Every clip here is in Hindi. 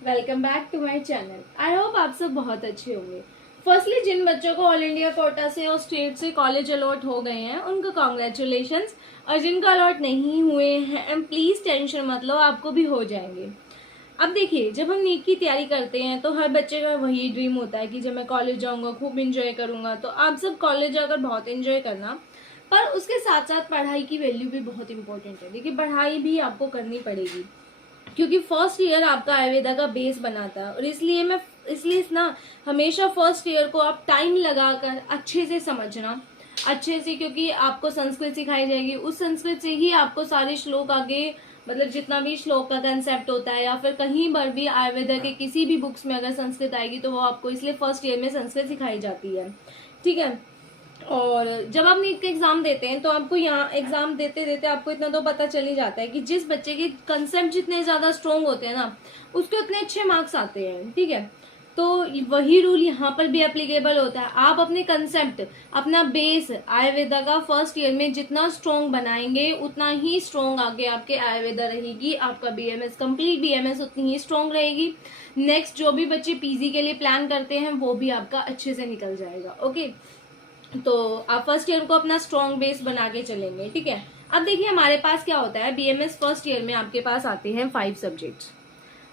Welcome back to my channel. I hope आप सब बहुत अच्छे होंगे। फर्स्टली जिन बच्चों को ऑल इंडिया कोटा से और स्टेट से कॉलेज अलॉट हो गए हैं उनको कॉन्ग्रेचुलेशंस, और जिनका अलॉट नहीं हुए हैं प्लीज टेंशन मत लो, आपको भी हो जाएंगे। अब देखिए, जब हम नीट की तैयारी करते हैं तो हर बच्चे का वही ड्रीम होता है कि जब मैं कॉलेज जाऊंगा खूब इंजॉय करूंगा। तो आप सब कॉलेज जाकर बहुत इंजॉय करना, पर उसके साथ साथ पढ़ाई की वैल्यू भी बहुत इंपॉर्टेंट है। देखिए, पढ़ाई भी आपको करनी पड़ेगी क्योंकि फर्स्ट ईयर आपका आयुर्वेदा का बेस बनाता है। और इसलिए ना हमेशा फर्स्ट ईयर को आप टाइम लगाकर अच्छे से समझना, अच्छे से, क्योंकि आपको संस्कृत सिखाई जाएगी। उस संस्कृत से ही आपको सारे श्लोक आगे, मतलब जितना भी श्लोक का कंसेप्ट होता है या फिर कहीं पर भी आयुर्वेदा के किसी भी बुक्स में अगर संस्कृत आएगी तो वो आपको इसलिए फर्स्ट ईयर में संस्कृत सिखाई जाती है। ठीक है। और जब आप नीट का एग्जाम देते हैं तो आपको यहाँ एग्जाम देते देते आपको इतना तो पता चल ही जाता है कि जिस बच्चे के कंसेप्ट जितने ज्यादा स्ट्रोंग होते हैं ना, उसके उतने अच्छे मार्क्स आते हैं। ठीक है। तो वही रूल यहाँ पर भी एप्लीकेबल होता है। आप अपने कंसेप्ट, अपना बेस आयुर्वेदा का फर्स्ट ईयर में जितना स्ट्रोंग बनाएंगे उतना ही स्ट्रोंग आगे आपके आयुर्वेदा रहेगी। आपका बीएमएस, कंप्लीट बीएमएस उतनी ही स्ट्रोंग रहेगी। नेक्स्ट जो भी बच्चे पीजी के लिए प्लान करते हैं वो भी आपका अच्छे से निकल जाएगा। ओके, तो आप फर्स्ट ईयर को अपना स्ट्रॉन्ग बेस बना के चलेंगे। ठीक है। अब देखिए हमारे पास क्या होता है, बीएमएस फर्स्ट ईयर में आपके पास आते हैं 5 सब्जेक्ट्स।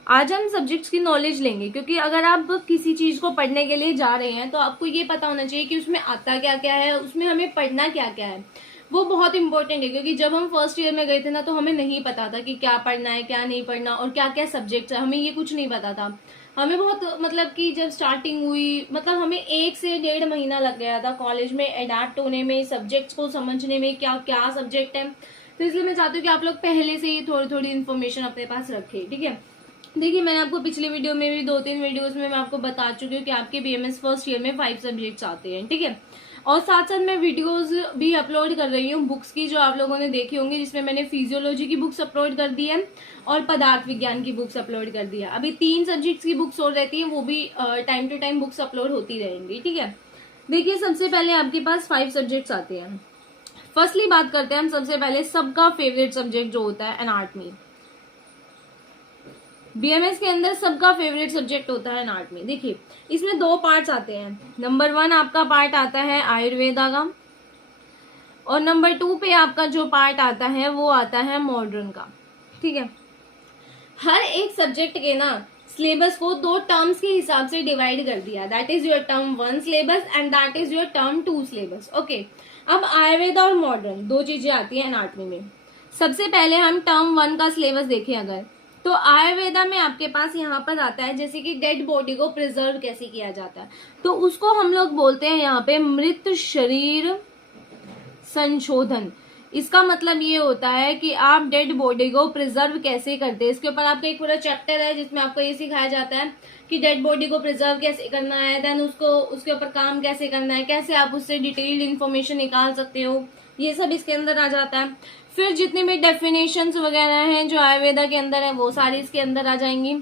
आज हम सब्जेक्ट्स की नॉलेज लेंगे, क्योंकि अगर आप किसी चीज को पढ़ने के लिए जा रहे हैं तो आपको ये पता होना चाहिए कि उसमें आता क्या क्या है, उसमें हमें पढ़ना क्या क्या है। वो बहुत इंपॉर्टेंट है, क्योंकि जब हम फर्स्ट ईयर में गए थे ना तो हमें नहीं पता था कि क्या पढ़ना है क्या नहीं पढ़ना और क्या क्या सब्जेक्ट्स है, हमें ये कुछ नहीं पता था। हमें बहुत, मतलब कि जब स्टार्टिंग हुई, मतलब हमें 1 से 1.5 महीना लग गया था कॉलेज में एडेप्ट होने में, सब्जेक्ट्स को समझने में क्या क्या सब्जेक्ट है। तो इसलिए मैं चाहती हूँ कि आप लोग पहले से ही थोड़ी थोड़ी इन्फॉर्मेशन अपने पास रखें। ठीक है। देखिए, मैंने आपको पिछली वीडियो में भी 2-3 वीडियोस में मैं आपको बता चुकी हूँ कि आपके बीएमएस फर्स्ट ईयर में 5 सब्जेक्ट्स आते हैं। ठीक है। और साथ साथ मैं वीडियोस भी अपलोड कर रही हूँ बुक्स की, जो आप लोगों ने देखी होंगी, जिसमें मैंने फिजियोलॉजी की बुक्स अपलोड कर दी है और पदार्थ विज्ञान की बुक्स अपलोड कर दी है। अभी 3 सब्जेक्ट्स की बुक्स और रहती है, वो भी time to time books upload होती रहेंगी। ठीक है। देखिए, सबसे पहले आपके पास 5 सब्जेक्ट्स आते हैं। फर्स्टली बात करते हैं हम सबसे पहले सबका फेवरेट सब्जेक्ट जो होता है एनाटॉमी। बीएमएस के अंदर सबका फेवरेट सब्जेक्ट होता है एनाटॉमी। देखिए, इसमें 2 पार्ट्स आते हैं। नंबर 1 आपका पार्ट आता है आयुर्वेदा का, और नंबर 2 पे आपका जो पार्ट आता है वो आता है मॉडर्न का। ठीक है। हर एक सब्जेक्ट के ना सिलेबस को 2 टर्म्स के हिसाब से डिवाइड कर दिया। That is your term 1 syllabus and that is your term 2 syllabus. Okay, अब आयुर्वेदा और मॉडर्न 2 चीजें आती है एनाटॉमी में। सबसे पहले हम टर्म 1 का सिलेबस देखें अगर, तो आयुर्वेदा में आपके पास यहाँ पर आता है जैसे कि डेड बॉडी को प्रिजर्व कैसे किया जाता है, तो उसको हम लोग बोलते हैं यहाँ पे मृत शरीर संशोधन। इसका मतलब ये होता है कि आप डेड बॉडी को प्रिजर्व कैसे करते हैं। इसके ऊपर आपका एक पूरा चैप्टर है जिसमें आपको ये सिखाया जाता है कि डेड बॉडी को प्रिजर्व कैसे करना है, देन उसको उसके ऊपर काम कैसे करना है, कैसे आप उससे डिटेल्ड इन्फॉर्मेशन निकाल सकते हो, ये सब इसके अंदर आ जाता है। फिर जितनी भी डेफिनेशंस वगैरह हैं जो आयुर्वेदा के अंदर है वो सारी इसके अंदर आ जाएंगी।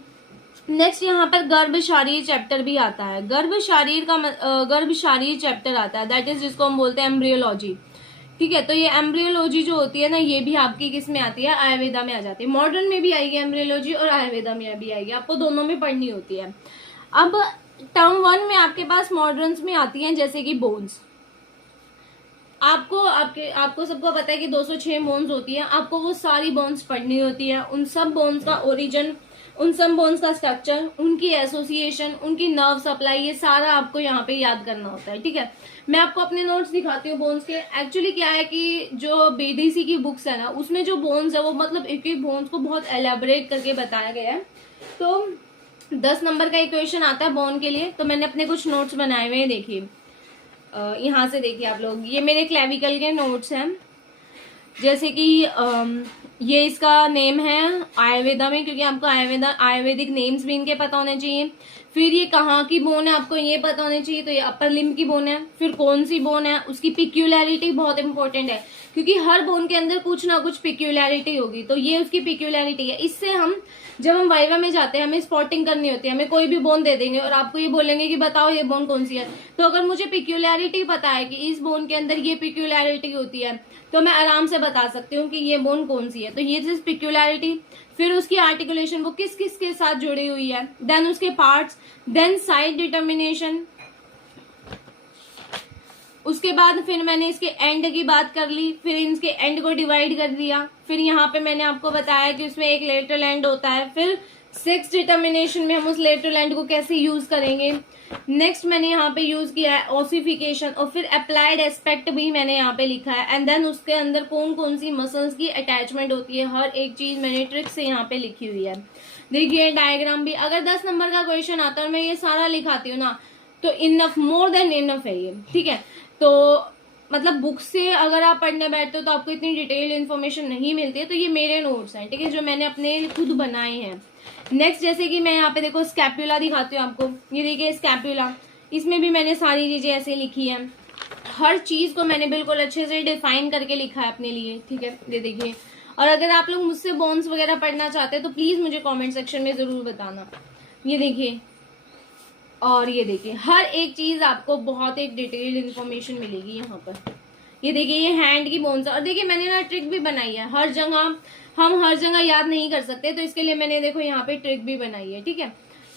नेक्स्ट यहाँ पर गर्भ शारीर चैप्टर भी आता है। गर्भ शारीर चैप्टर आता है, दैट इज जिसको हम बोलते हैं एम्ब्रियोलॉजी। ठीक है। तो ये एम्ब्रियोलॉजी जो होती है ना, ये भी आपकी किस में आती है, आयुर्वेदा में आ जाती है। मॉडर्न में भी आएगी एम्ब्रियोलॉजी और आयुर्वेदा में भी आएगी, आपको दोनों में पढ़नी होती है। अब टर्म 1 में आपके पास मॉडर्न्स में आती हैं जैसे कि बोन्स। आपको सबको पता है कि 206 बोन्स होती है, आपको वो सारी बोन्स पढ़नी होती है। उन सब बोन्स का ओरिजिन, उन सब बोन्स का स्ट्रक्चर, उनकी एसोसिएशन, उनकी नर्व सप्लाई, ये सारा आपको यहाँ पे याद करना होता है। ठीक है। मैं आपको अपने नोट्स दिखाती हूँ बोन्स के। एक्चुअली क्या है कि जो बीडीसी की बुक्स है ना, उसमें जो बोन्स है वो मतलब एक एक बोन्स को बहुत एलेबोरेट करके बताया गया है। तो 10 नंबर का इक्वेशन आता है बोन के लिए, तो मैंने अपने कुछ नोट्स बनाए हुए हैं। देखिए, यहाँ से देखिए आप लोग, ये मेरे क्लेविकल के नोट्स हैं। जैसे कि ये इसका नेम है आयुर्वेदा में, क्योंकि आपको आयुर्वेदिक नेम्स भी इनके पता होने चाहिए। फिर ये कहाँ की बोन है आपको ये पता होने चाहिए, तो ये अपर लिम्ब की बोन है। फिर कौन सी बोन है, उसकी पिक्यूलैरिटी बहुत इंपॉर्टेंट है, क्योंकि हर बोन के अंदर कुछ ना कुछ पिक्यूलैरिटी होगी, तो ये उसकी पिक्यूलैरिटी है। इससे हम जब हम वाइवा में जाते हैं हमें स्पॉटिंग करनी होती है, हमें कोई भी बोन दे देंगे और आपको ये बोलेंगे कि बताओ ये बोन कौन सी है। तो अगर मुझे पिक्यूलैरिटी पता है कि इस बोन के अंदर ये पिक्यूलैरिटी होती है तो मैं आराम से बता सकती हूँ कि ये बोन कौन सी है। तो ये चीज पिक्यूलैरिटी। फिर उसकी आर्टिकुलेशन वो किस किस के साथ जुड़ी हुई है, देन उसके पार्ट्स, देन साइड डिटर्मिनेशन, उसके बाद फिर मैंने इसके एंड की बात कर ली, फिर इसके एंड को डिवाइड कर दिया, फिर यहाँ पे मैंने आपको बताया कि उसमें एक लेटरल एंड होता है, फिर सिक्स डिटर्मिनेशन में हम उस लेटरल एंड को कैसे यूज करेंगे। नेक्स्ट मैंने यहाँ पे यूज किया है ओसिफिकेशन, और फिर अप्लाइड एस्पेक्ट भी मैंने यहाँ पे लिखा है, एंड देन उसके अंदर कौन कौन सी मसल्स की अटैचमेंट होती है, हर एक चीज मैंने ट्रिक से यहाँ पे लिखी हुई है। देखिए डायग्राम भी, अगर 10 नंबर का क्वेश्चन आता है और मैं ये सारा लिखाती हूँ ना, तो इनफ, मोर देन इनफ है ये, ठीक है। तो मतलब बुक से अगर आप पढ़ने बैठते हो तो आपको इतनी डिटेल इन्फॉर्मेशन नहीं मिलती है, तो ये मेरे नोट्स हैं, ठीक है, जो मैंने अपने खुद बनाए हैं। नेक्स्ट जैसे कि मैं यहाँ पे देखो स्कैपुला दिखाती हूँ आपको, ये देखिए स्कैपुला, इसमें भी मैंने सारी चीजें ऐसे लिखी है, हर चीज को मैंने बिल्कुल अच्छे से डिफाइन करके लिखा है अपने लिए, ठीक है, ये देखिए। और अगर आप लोग मुझसे बोन्स वगैरह पढ़ना चाहते हैं तो प्लीज मुझे कॉमेंट सेक्शन में जरूर बताना। ये देखिए, और ये देखिए हर एक चीज आपको बहुत एक डिटेल्ड इन्फॉर्मेशन मिलेगी यहाँ पर। ये देखिए ये हैंड की बोन्स, और देखिए मैंने ना ट्रिक भी बनाई है, हर जगह हम हर जगह याद नहीं कर सकते, तो इसके लिए मैंने देखो यहाँ पे ट्रिक भी बनाई है, ठीक है।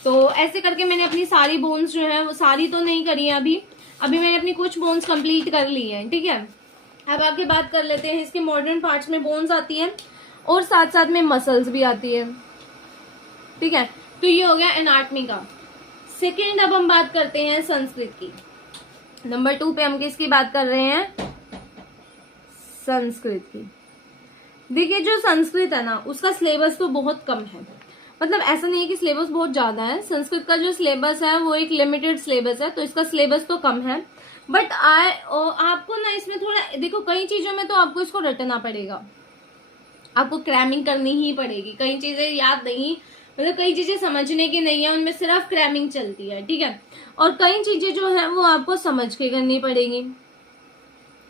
तो ऐसे करके मैंने अपनी सारी बोन्स जो है वो सारी तो नहीं करी है अभी मैंने अपनी कुछ बोन्स कंप्लीट कर ली है, ठीक है। अब आगे बात कर लेते हैं, इसके मॉडर्न पार्ट्स में बोन्स आती है और साथ साथ में मसल्स भी आती है, ठीक है। तो ये हो गया एनाटॉमी का। सेकेंड अब हम बात करते हैं संस्कृत की। नंबर 2 पे हम किसकी बात कर रहे हैं, संस्कृत की। देखिए जो संस्कृत है ना उसका सिलेबस तो बहुत कम है, मतलब ऐसा नहीं है कि सिलेबस बहुत ज्यादा है, संस्कृत का जो सिलेबस है वो एक लिमिटेड सिलेबस है, तो इसका सिलेबस तो कम है। बट आपको ना इसमें थोड़ा देखो, कई चीजों में तो आपको इसको रटना पड़ेगा, आपको क्रैमिंग करनी ही पड़ेगी, कई चीजें याद नहीं, मतलब कई चीजें समझने की नहीं है, उनमें सिर्फ क्रैमिंग चलती है, ठीक है। और कई चीजें जो है वो आपको समझ के करनी पड़ेगी,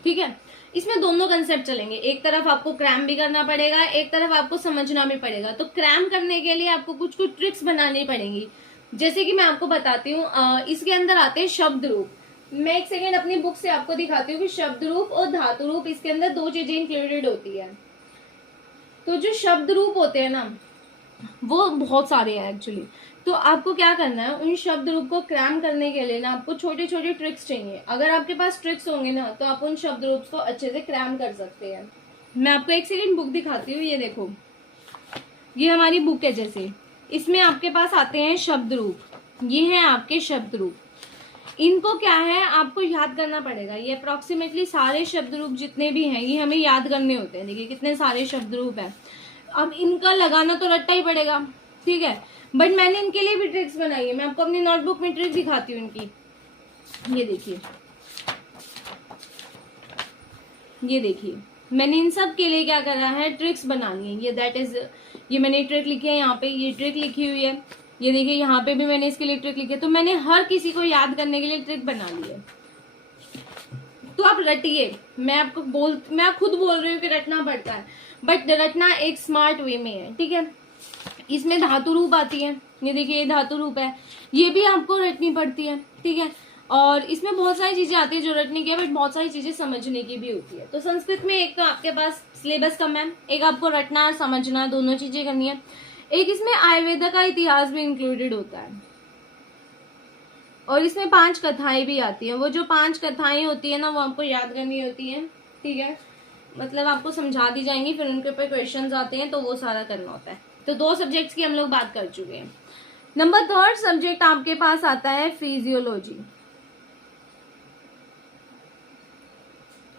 ठीक है। इसमें दोनों कंसेप्ट चलेंगे, एक तरफ आपको क्रैम भी करना पड़ेगा, एक तरफ आपको समझना भी पड़ेगा। तो क्रैम करने के लिए आपको कुछ कुछ ट्रिक्स बनानी पड़ेंगी, जैसे कि मैं आपको बताती हूँ। इसके अंदर आते हैं शब्द रूप। मैं एक सेकेंड अपनी बुक से आपको दिखाती हूँ कि शब्द रूप और धातु रूप, इसके अंदर 2 चीजें इंक्लूडेड होती है। तो जो शब्द रूप होते हैं ना वो बहुत सारे हैं एक्चुअली, तो आपको क्या करना है, उन शब्द रूप को क्रैम करने के लिए ना आपको छोटे छोटे ट्रिक्स चाहिए। अगर आपके पास ट्रिक्स होंगे ना तो आप उन शब्द रूप को अच्छे से क्रैम कर सकते हैं। मैं आपको एक सेकेंड बुक दिखाती हूँ, ये देखो ये हमारी बुक है, जैसे इसमें आपके पास आते हैं शब्द रूप, ये है आपके शब्द रूप। इनको क्या है आपको याद करना पड़ेगा, ये अप्रोक्सीमेटली सारे शब्द रूप जितने भी हैं ये हमें याद करने होते हैं। देखिए कितने सारे शब्द रूप है, अब इनका लगाना तो रट्टा ही पड़ेगा, ठीक है। बट मैंने इनके लिए भी ट्रिक्स बनाई है, मैं आपको अपनी नोटबुक में ट्रिक दिखाती हूँ इनकी। ये देखिए मैंने इन सब के लिए क्या करा है, ट्रिक्स बनानी है। ये दैट इज, ये मैंने ट्रिक लिखी है, यहाँ पे ये ट्रिक लिखी हुई है, ये देखिए यहाँ पे भी मैंने इसके लिए ट्रिक लिखी है। तो मैंने हर किसी को याद करने के लिए ट्रिक बना ली है। तो आप रटिए, मैं खुद बोल रही हूँ कि रटना पड़ता है, बट रटना एक स्मार्ट वे में है, ठीक है। इसमें धातु रूप आती है, ये देखिए ये धातु रूप है, ये भी आपको रटनी पड़ती है, ठीक है। और इसमें बहुत सारी चीजें आती है जो रटने की है, बट बहुत सारी चीजें समझने की भी होती है। तो संस्कृत में एक तो आपके पास सिलेबस कम है, एक आपको रटना और समझना दोनों चीजें करनी है, एक इसमें आयुर्वेद का इतिहास भी इंक्लूडेड होता है, और इसमें 5 कथाएं भी आती हैं। वो जो 5 कथाएं होती है ना वो आपको याद करनी होती है, ठीक है, मतलब आपको समझा दी जाएंगी, फिर उनके ऊपर क्वेश्चंस आते हैं तो वो सारा करना होता है। तो 2 सब्जेक्ट्स की हम लोग बात कर चुके हैं। नंबर 3 सब्जेक्ट आपके पास आता है फिजियोलॉजी।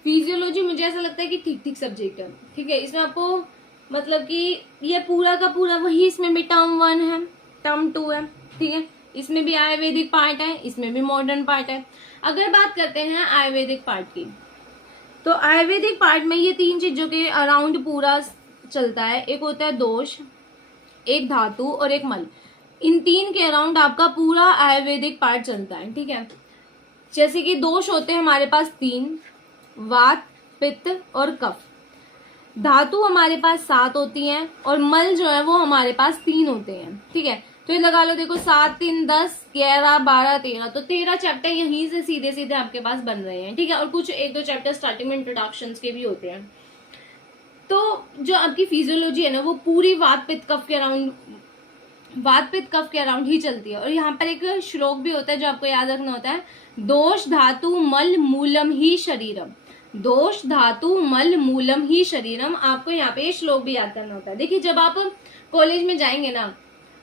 फिजियोलॉजी मुझे ऐसा लगता है कि ठीक सब्जेक्ट है, ठीक है। इसमें आपको मतलब कि ये पूरा का पूरा वही, इसमें भी टर्म 1 है, टर्म 2 है, ठीक है। इसमें भी आयुर्वेदिक पार्ट है, इसमें भी मॉडर्न पार्ट है। अगर बात करते हैं आयुर्वेदिक पार्ट की, तो आयुर्वेदिक पार्ट में ये 3 चीजों के अराउंड पूरा चलता है। एक होता है दोष, एक धातु और एक मल। इन 3 के अराउंड आपका पूरा आयुर्वेदिक पार्ट चलता है, ठीक है। जैसे कि दोष होते हैं हमारे पास 3, वात, पित्त और कफ। धातु हमारे पास 7 होती हैं, और मल जो है वो हमारे पास 3 होते हैं, ठीक है। तो ये लगा लो, देखो 7, 3, 10, 11, 12, 13, तो 13 चैप्टर यहीं से सीधे सीधे आपके पास बन रहे हैं, ठीक है। और कुछ 1-2 चैप्टर स्टार्टिंग में इंट्रोडक्शन के भी होते हैं। तो जो आपकी फिजियोलॉजी है ना वो पूरी वात पित्त कफ के अराउंड ही चलती है। और यहाँ पर एक श्लोक भी होता है जो आपको याद रखना होता है, दोष धातु मल मूलम ही शरीरम, दोष धातु मल मूलम ही शरीरम। आपको यहाँ पे श्लोक भी याद करना होता है। देखिए जब आप कॉलेज में जाएंगे ना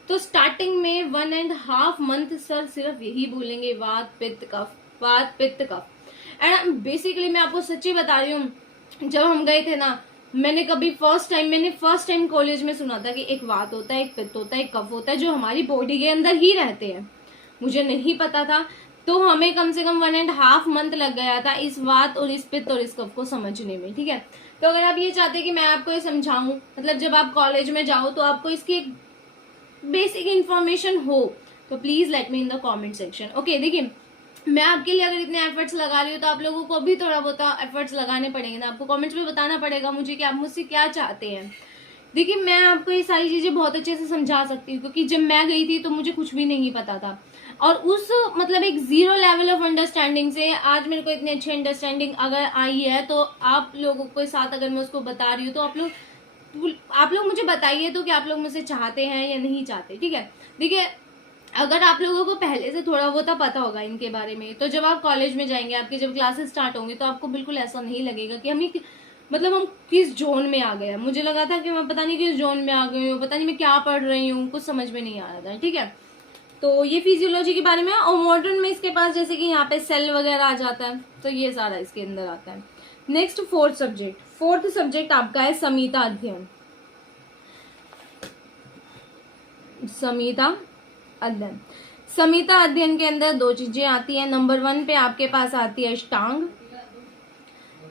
तो स्टार्टिंग में 1.5 मंथ सर सिर्फ यही बोलेंगे, वात पित्त कफ, वात पित्त कफ। एंड बेसिकली मैं आपको सच्ची बता रही हूँ, जब हम गए थे ना, मैंने फर्स्ट टाइम कॉलेज में सुना था कि एक वात होता है, एक पित्त होता है, एक कफ होता है जो हमारी बॉडी के अंदर ही रहते हैं। मुझे नहीं पता था, तो हमें कम से कम 1.5 मंथ लग गया था इस वात और इस पित्त और इस कफ को समझने में। ठीक है, तो अगर आप ये चाहते कि मैं आपको ये समझाऊं, मतलब जब आप कॉलेज में जाओ तो आपको इसकी एक बेसिक इंफॉर्मेशन हो, तो please let me in the comment section. Okay, देखिए मैं आपके लिए अगर इतने एफर्ट्स लगा रही हूँ तो आप लोगों को भी थोड़ा बहुत एफर्ट्स लगाने पड़ेंगे ना। आपको कमेंट्स में बताना पड़ेगा मुझे कि आप मुझसे क्या चाहते हैं। देखिए मैं आपको ये सारी चीजें बहुत अच्छे से समझा सकती हूँ, क्योंकि जब मैं गई थी तो मुझे कुछ भी नहीं पता था, और उस मतलब एक 0 लेवल ऑफ अंडरस्टैंडिंग से आज मेरे को इतनी अच्छी अंडरस्टैंडिंग अगर आई है, तो आप लोगों के साथ अगर मैं उसको बता रही हूँ तो आप लोग मुझे बताइए तो कि आप लोग मुझसे चाहते हैं या नहीं चाहते। ठीक है, देखिए अगर आप लोगों को पहले से थोड़ा बहुत पता होगा इनके बारे में, तो जब आप कॉलेज में जाएंगे, आपकी जब क्लासेस स्टार्ट होंगी, तो आपको बिल्कुल ऐसा नहीं लगेगा कि हम किस जोन में आ गए। मुझे लगा था कि मैं पता नहीं किस जोन में आ गई हूँ, पता नहीं मैं क्या पढ़ रही हूँ, कुछ समझ में नहीं आ रहा था। ठीक है, तो ये फिजियोलॉजी के बारे में। और मॉडर्न में इसके पास जैसे कि यहाँ पे सेल वगैरह आ जाता है, तो ये सारा इसके अंदर आता है। नेक्स्ट फोर्थ सब्जेक्ट आपका है संहिता अध्ययन। संहिता अध्ययन के अंदर 2 चीजें आती हैं। नंबर 1 पे आपके पास आती है अष्टांग,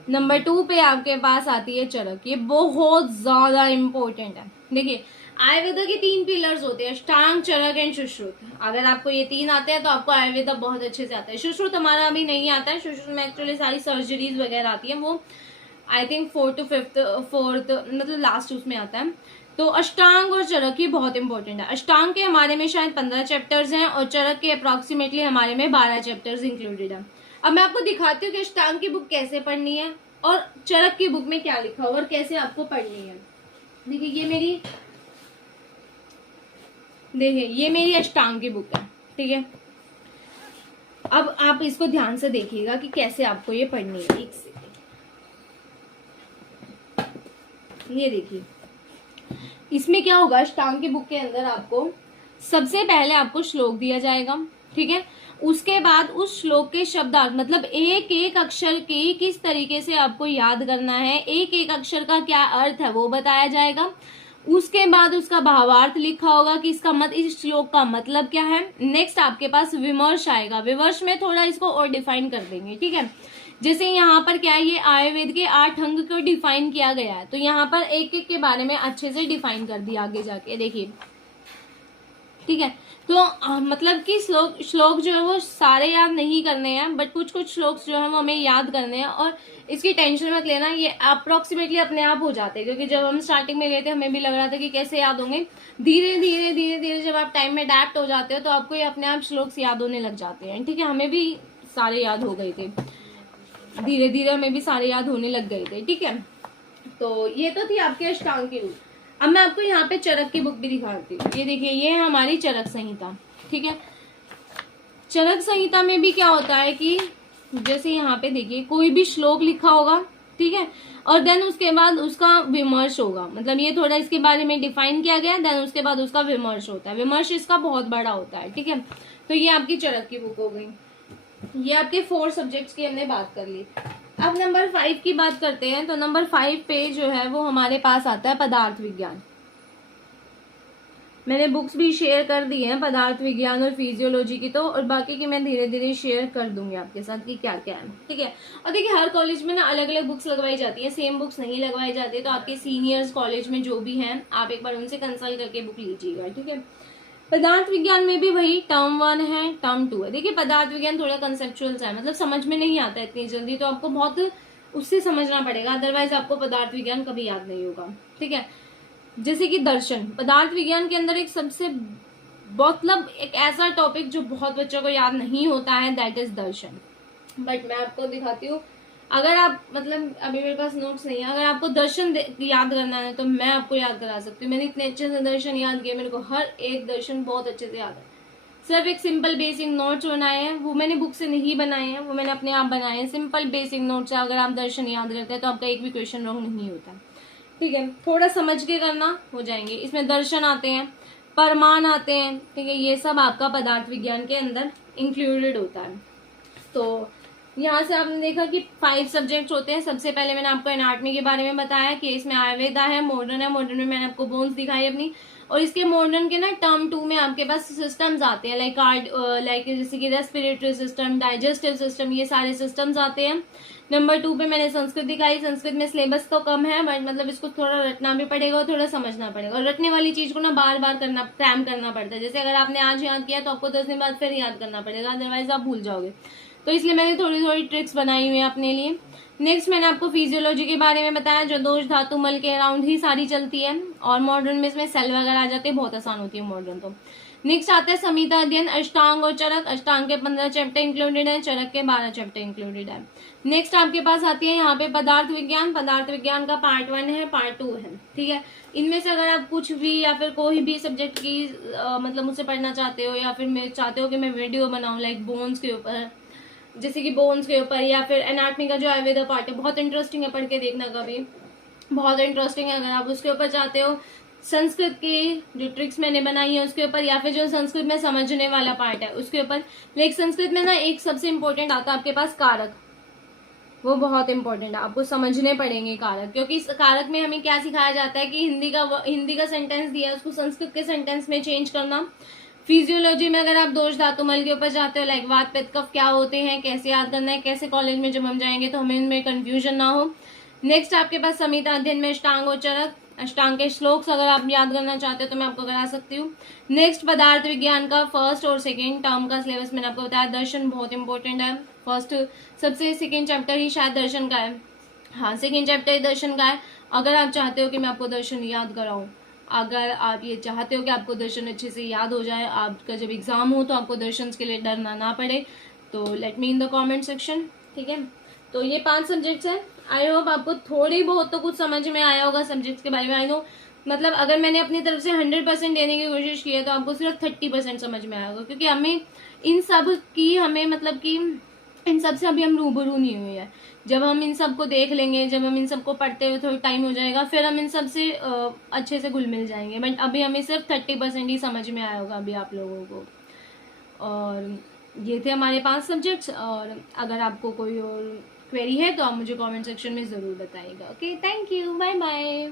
नंबर 2 पे आपके पास आती है चरक। ये बहुत ज्यादा इंपॉर्टेंट है। देखिए आयुर्वेदा के 3 पिलर्स होते हैं, अष्टांग, चरक एंड सुश्रुत। अगर आपको ये 3 आते हैं तो आपको आयुर्वेदा बहुत अच्छे से आता है। सुश्रुत हमारा अभी नहीं आता है, सुश्रुत में एक्चुअली सारी सर्जरीज वगैरह आती है, वो I think 4th to 5th मतलब लास्ट उसमें आता है। तो अष्टांग और चरक ही बहुत इंपॉर्टेंट है। अष्टांग के हमारे में शायद 15 चैप्टर्स हैं और चरक के अप्रोक्सीमेटली हमारे में 12 चैप्टर्स इंक्लूडेड है। अब मैं आपको दिखाती हूँ कि अष्टांग की बुक कैसे पढ़नी है और चरक की बुक में क्या लिखा हुआ और कैसे आपको पढ़नी है। देखिए ये मेरी अष्टांग की बुक है। ठीक है, अब आप इसको ध्यान से देखिएगा कि कैसे आपको ये पढ़नी है। एक सेकंड, ये देखिए इसमें क्या होगा, अष्टांग की बुक के अंदर आपको सबसे पहले आपको श्लोक दिया जाएगा। ठीक है, उसके बाद उस श्लोक के शब्दार्थ, मतलब एक एक अक्षर की किस तरीके से आपको याद करना है, एक एक अक्षर का क्या अर्थ है वो बताया जाएगा। उसके बाद उसका भावार्थ लिखा होगा कि इस श्लोक का मतलब क्या है। नेक्स्ट आपके पास विमर्श आएगा, विमर्श में थोड़ा इसको और डिफाइन कर देंगे। ठीक है, जैसे यहाँ पर क्या है, ये आयुर्वेद के 8 अंग को डिफाइन किया गया है, तो यहाँ पर एक एक के बारे में अच्छे से डिफाइन कर दिया आगे जाके। देखिए ठीक है, तो मतलब कि श्लोक जो है वो सारे याद नहीं करने हैं, बट कुछ कुछ श्लोक जो है वो हमें याद करने हैं। और इसकी टेंशन मत लेना, ये अप्रोक्सीमेटली अपने आप हो जाते हैं, क्योंकि जब हम स्टार्टिंग में गए थे हमें भी लग रहा था कि कैसे याद होंगे। धीरे धीरे जब आप टाइम में अडेप्ट हो जाते हो तो आपको ये अपने आप श्लोक याद होने लग जाते हैं। ठीक है, हमें भी सारे याद हो गए थे, धीरे धीरे हमें भी सारे याद होने लग गए थे। ठीक है, तो ये तो थी आपके अष्टांग की बुक। अब मैं आपको यहाँ पे चरक की बुक भी दिखाती हूँ। ये देखिए, ये है हमारी चरक संहिता। ठीक है, चरक संहिता में भी क्या होता है कि जैसे यहाँ पे देखिए कोई भी श्लोक लिखा होगा, ठीक है, और देन उसके बाद उसका विमर्श होगा, मतलब ये थोड़ा इसके बारे में डिफाइन किया गया, देन उसके बाद उसका विमर्श होता है। विमर्श इसका बहुत बड़ा होता है। ठीक है, तो ये आपकी चरक की बुक हो गई। ये आपके 4 सब्जेक्ट्स की हमने बात कर ली। अब नंबर 5 की बात करते हैं। तो नंबर 5 पे जो है वो हमारे पास आता है पदार्थ विज्ञान। मैंने बुक्स भी शेयर कर दी हैं पदार्थ विज्ञान और फिजियोलॉजी की, तो और बाकी की मैं धीरे धीरे शेयर कर दूंगी आपके साथ कि क्या क्या है। ठीक है, और देखिए हर कॉलेज में ना अलग अलग बुक्स लगवाई जाती है, सेम बुक्स नहीं लगवाई जाती, तो आपके सीनियर्स कॉलेज में जो भी हैं आप एक बार उनसे कंसल्ट करके बुक लीजिएगा। ठीक है, पदार्थ विज्ञान में भी वही टर्म 1 है, टर्म 2 है। देखिए पदार्थ विज्ञान थोड़ा कंसेप्चुअल है, मतलब समझ में नहीं आता इतनी जल्दी, तो आपको बहुत उससे समझना पड़ेगा, अदरवाइज आपको पदार्थ विज्ञान कभी याद नहीं होगा। ठीक है, जैसे कि दर्शन, पदार्थ विज्ञान के अंदर एक सबसे मतलब एक ऐसा टॉपिक जो बहुत बच्चों को याद नहीं होता है, दैट इज दर्शन। बट मैं आपको दिखाती हूँ अगर आप मतलब अभी मेरे पास नोट्स नहीं है, अगर आपको दर्शन याद करना है तो मैं आपको याद करा सकती हूँ। मैंने इतने अच्छे से दर्शन याद किए, मेरे को हर एक दर्शन बहुत अच्छे से याद है। सिर्फ एक सिंपल बेसिक नोट्स बनाए हैं, वो मैंने बुक से नहीं बनाए हैं, वो मैंने अपने आप बनाए हैं। सिंपल बेसिक नोट्स है, अगर आप दर्शन याद करते हैं तो आपका एक भी क्वेश्चन रॉन्ग नहीं होता। ठीक है, थोड़ा समझ के करना, हो जाएंगे। इसमें दर्शन आते हैं, परमान आते हैं, ठीक है, ये सब आपका पदार्थ विज्ञान के अंदर इंक्लूडेड होता है। तो यहाँ से आपने देखा कि 5 सब्जेक्ट्स होते हैं। सबसे पहले मैंने आपको एनाटॉमी के बारे में बताया कि इसमें आयुर्वेदा है, मॉडर्न है, मॉडर्न में मैंने आपको बोन्स दिखाई अपनी, और इसके मॉडर्न के ना टर्म 2 में आपके पास सिस्टम्स आते हैं, लाइक जैसे कि रेस्पिरेटरी सिस्टम, डाइजेस्टिव सिस्टम, ये सारे सिस्टम्स आते हैं। नंबर 2 पे मैंने संस्कृत दिखाई। संस्कृत में सिलेबस तो कम है, बट मतलब इसको थोड़ा रटना भी पड़ेगा और थोड़ा समझना पड़ेगा, और रटने वाली चीज को ना बार बार करना, क्रैम करना पड़ता है। जैसे अगर आपने आज याद किया तो आपको 10 दिन बाद फिर याद करना पड़ेगा, अदरवाइज आप भूल जाओगे। तो इसलिए मैंने थोड़ी थोड़ी ट्रिक्स बनाई हुई है अपने लिए। नेक्स्ट मैंने आपको फिजियोलॉजी के बारे में बताया, जो दोष धातु मल के अराउंड ही सारी चलती है, और मॉडर्न में इसमें सेल वगैरह आ जाते हैं, बहुत आसान होती है मॉडर्न। तो नेक्स्ट आता है संहिता अध्ययन, अष्टांग और चरक। अष्टांग के 15 चैप्टर इंक्लूडेड है, चरक के 12 चैप्टर इंक्लूडेड है। नेक्स्ट आपके पास आती है यहाँ पे पदार्थ विज्ञान। पदार्थ विज्ञान का पार्ट 1 है, पार्ट 2 है, ठीक है। इनमें से अगर आप कुछ भी या फिर कोई भी सब्जेक्ट की मतलब मुझसे पढ़ना चाहते हो, या फिर मैं चाहते हो कि मैं वीडियो बनाऊं लाइक बोन्स के ऊपर, जैसे कि बोन्स के ऊपर, या फिर एनाटॉमी का जो आयुर्वेदा पार्ट है, बहुत इंटरेस्टिंग है, पढ़ के देखना कभी, बहुत इंटरेस्टिंग है। अगर आप उसके ऊपर चाहते हो, संस्कृत की जो ट्रिक्स मैंने बनाई है उसके ऊपर, या फिर जो संस्कृत में समझने वाला पार्ट है उसके ऊपर। लेकिन संस्कृत में ना एक सबसे इम्पोर्टेंट आता है आपके पास कारक, वो बहुत इंपॉर्टेंट है, आपको समझने पड़ेंगे कारक, क्योंकि इस कारक में हमें क्या सिखाया जाता है कि हिंदी का सेंटेंस दिया है उसको संस्कृत के सेंटेंस में चेंज करना। फिजियोलॉजी में अगर आप दोष धातु मल के ऊपर जाते हो, लाइक वात पित्त कफ क्या होते हैं, कैसे याद करना है, कैसे कॉलेज में जब हम जाएंगे तो हमें इनमें कंफ्यूजन ना हो। नेक्स्ट आपके पास संहिता अध्ययन में अष्टांग और चरक, अष्टांग के श्लोक्स अगर आप याद करना चाहते हो तो मैं आपको करा सकती हूँ। नेक्स्ट पदार्थ विज्ञान का फर्स्ट और सेकेंड टर्म का सिलेबस मैंने आपको बताया। दर्शन बहुत इंपॉर्टेंट है, फर्स्ट सबसे सेकेंड चैप्टर ही शायद दर्शन का है, हाँ सेकेंड चैप्टर ही दर्शन का है। अगर आप चाहते हो कि मैं आपको दर्शन याद कराऊं, अगर आप ये चाहते हो कि आपको दर्शन अच्छे से याद हो जाए, आपका जब एग्जाम हो तो आपको दर्शन के लिए डरना ना पड़े, तो let me in the comment section, ठीक है। तो ये 5 सब्जेक्ट्स हैं। आई होप आपको थोड़ी बहुत तो कुछ समझ में आया होगा सब्जेक्ट्स के बारे में। आई नो मतलब अगर मैंने अपनी तरफ से 100% देने की कोशिश की है तो आपको सिर्फ 30% समझ में आया होगा, क्योंकि हमें इन सब की मतलब कि इन सब से अभी हम रूबरू नहीं हुए हैं। जब हम इन सब को देख लेंगे, जब हम इन सब को पढ़ते हुए थोड़ा टाइम हो जाएगा, फिर हम इन सब से अच्छे से घुल मिल जाएंगे। बट अभी हमें सिर्फ 30% ही समझ में आया होगा अभी आप लोगों को। और ये थे हमारे 5 सब्जेक्ट्स, और अगर आपको कोई और क्वेरी है तो आप मुझे कमेंट सेक्शन में ज़रूर बताइएगा। Okay, thank you, bye bye.